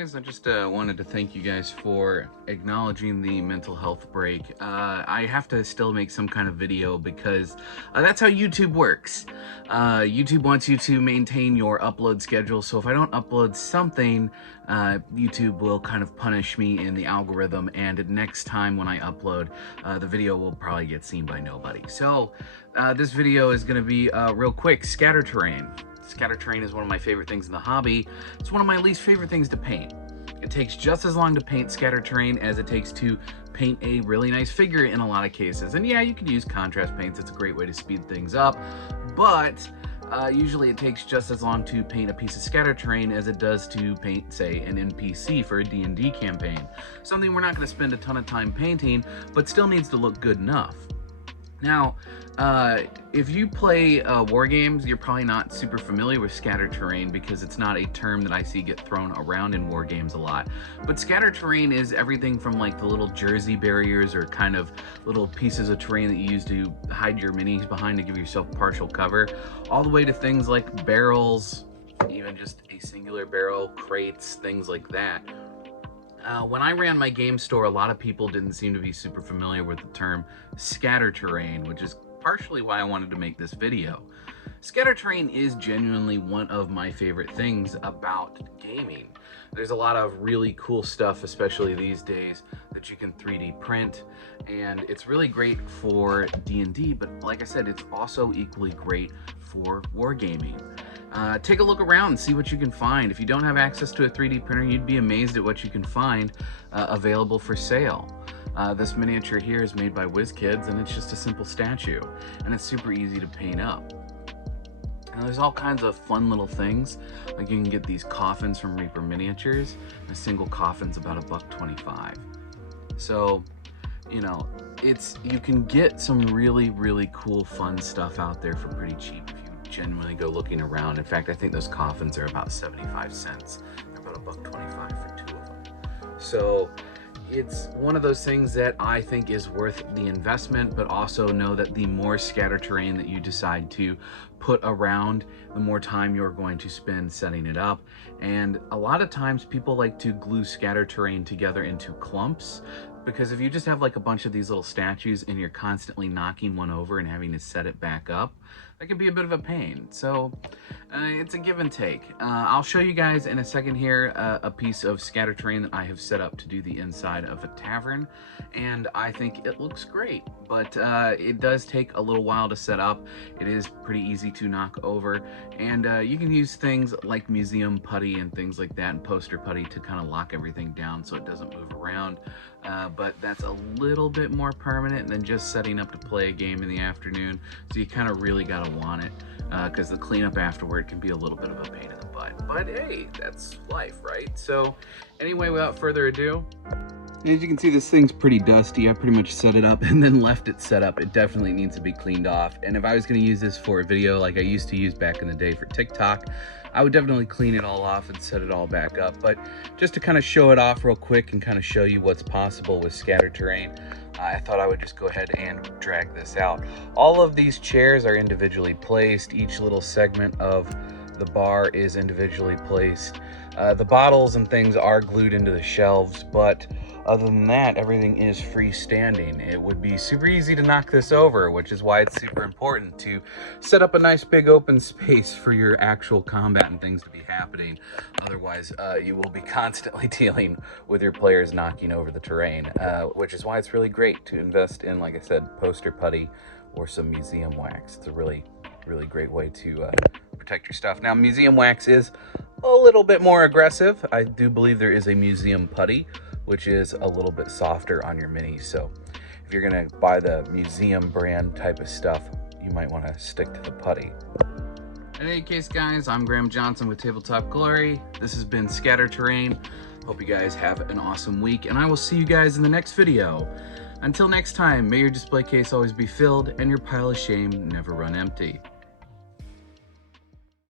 guys, I just wanted to thank you guys for acknowledging the mental health break. I have to still make some kind of video because that's how YouTube works. YouTube wants you to maintain your upload schedule, so if I don't upload something, YouTube will kind of punish me in the algorithm, and next time when I upload, the video will probably get seen by nobody. So this video is going to be real quick. Scatter terrain. Scatter terrain is one of my favorite things in the hobby. It's one of my least favorite things to paint. It takes just as long to paint scatter terrain as it takes to paint a really nice figure in a lot of cases. And yeah, you can use contrast paints. It's a great way to speed things up, but usually it takes just as long to paint a piece of scatter terrain as it does to paint, say, an NPC for a D&D campaign. Something we're not going to spend a ton of time painting, but still needs to look good enough. Now, if you play war games, you're probably not super familiar with scatter terrain because it's not a term that I see get thrown around in war games a lot. But scatter terrain is everything from like the little jersey barriers or kind of little pieces of terrain that you use to hide your minis behind to give yourself partial cover, all the way to things like barrels, even just a singular barrel, crates, things like that. When I ran my game store, a lot of people didn't seem to be super familiar with the term scatter terrain, which is partially why I wanted to make this video. Scatter terrain is genuinely one of my favorite things about gaming. There's a lot of really cool stuff, especially these days, that you can 3D print, and it's really great for D&D, but like I said, it's also equally great for wargaming. Take a look around and see what you can find. If you don't have access to a 3D printer, you'd be amazed at what you can find available for sale. This miniature here is made by WizKids, and it's just a simple statue, and it's super easy to paint up. And there's all kinds of fun little things, like you can get these coffins from Reaper Miniatures, and a single coffin's about $1.25. So, you know, you can get some really cool fun stuff out there for pretty cheap if you genuinely go looking around. In fact, I think those coffins are about 75 cents. They're about $1.25 for 2 of them. So it's one of those things that I think is worth the investment, but also know that the more scatter terrain that you decide to put around, the more time you're going to spend setting it up. And a lot of times people like to glue scatter terrain together into clumps, because if you just have like a bunch of these little statues and you're constantly knocking one over and having to set it back up, that can be a bit of a pain. So it's a give and take. I'll show you guys in a second here a piece of scatter terrain that I have set up to do the inside of a tavern, and I think it looks great, but it does take a little while to set up. It is pretty easy to knock over, and you can use things like museum putty and things like that, and poster putty to kind of lock everything down so it doesn't move around. But that's a little bit more permanent than just setting up to play a game in the afternoon, so you kind of really gotta want it, because the cleanup afterward can be a little bit of a pain in the butt. But hey, that's life, right? So anyway, without further ado, as you can see, this thing's pretty dusty. I pretty much set it up and then left it set up. It definitely needs to be cleaned off. And if I was going to use this for a video like I used to use back in the day for TikTok, I would definitely clean it all off and set it all back up. But just to kind of show it off real quick and kind of show you what's possible with scatter terrain, I thought I would just go ahead and drag this out. All of these chairs are individually placed. Each little segment of the bar is individually placed. The bottles and things are glued into the shelves, but other than that, everything is freestanding. It would be super easy to knock this over, which is why it's super important to set up a nice big open space for your actual combat and things to be happening. Otherwise, you will be constantly dealing with your players knocking over the terrain, which is why it's really great to invest in, like I said, poster putty or some museum wax. It's a really great way to protect your stuff. Now, museum wax is a little bit more aggressive. I do believe there is a museum putty, which is a little bit softer on your minis. So if you're gonna buy the museum brand type of stuff, you might wanna stick to the putty. In any case, guys, I'm Graham Johnson with Tabletop Glory. This has been Scatter Terrain. Hope you guys have an awesome week, and I will see you guys in the next video. Until next time, may your display case always be filled and your pile of shame never run empty.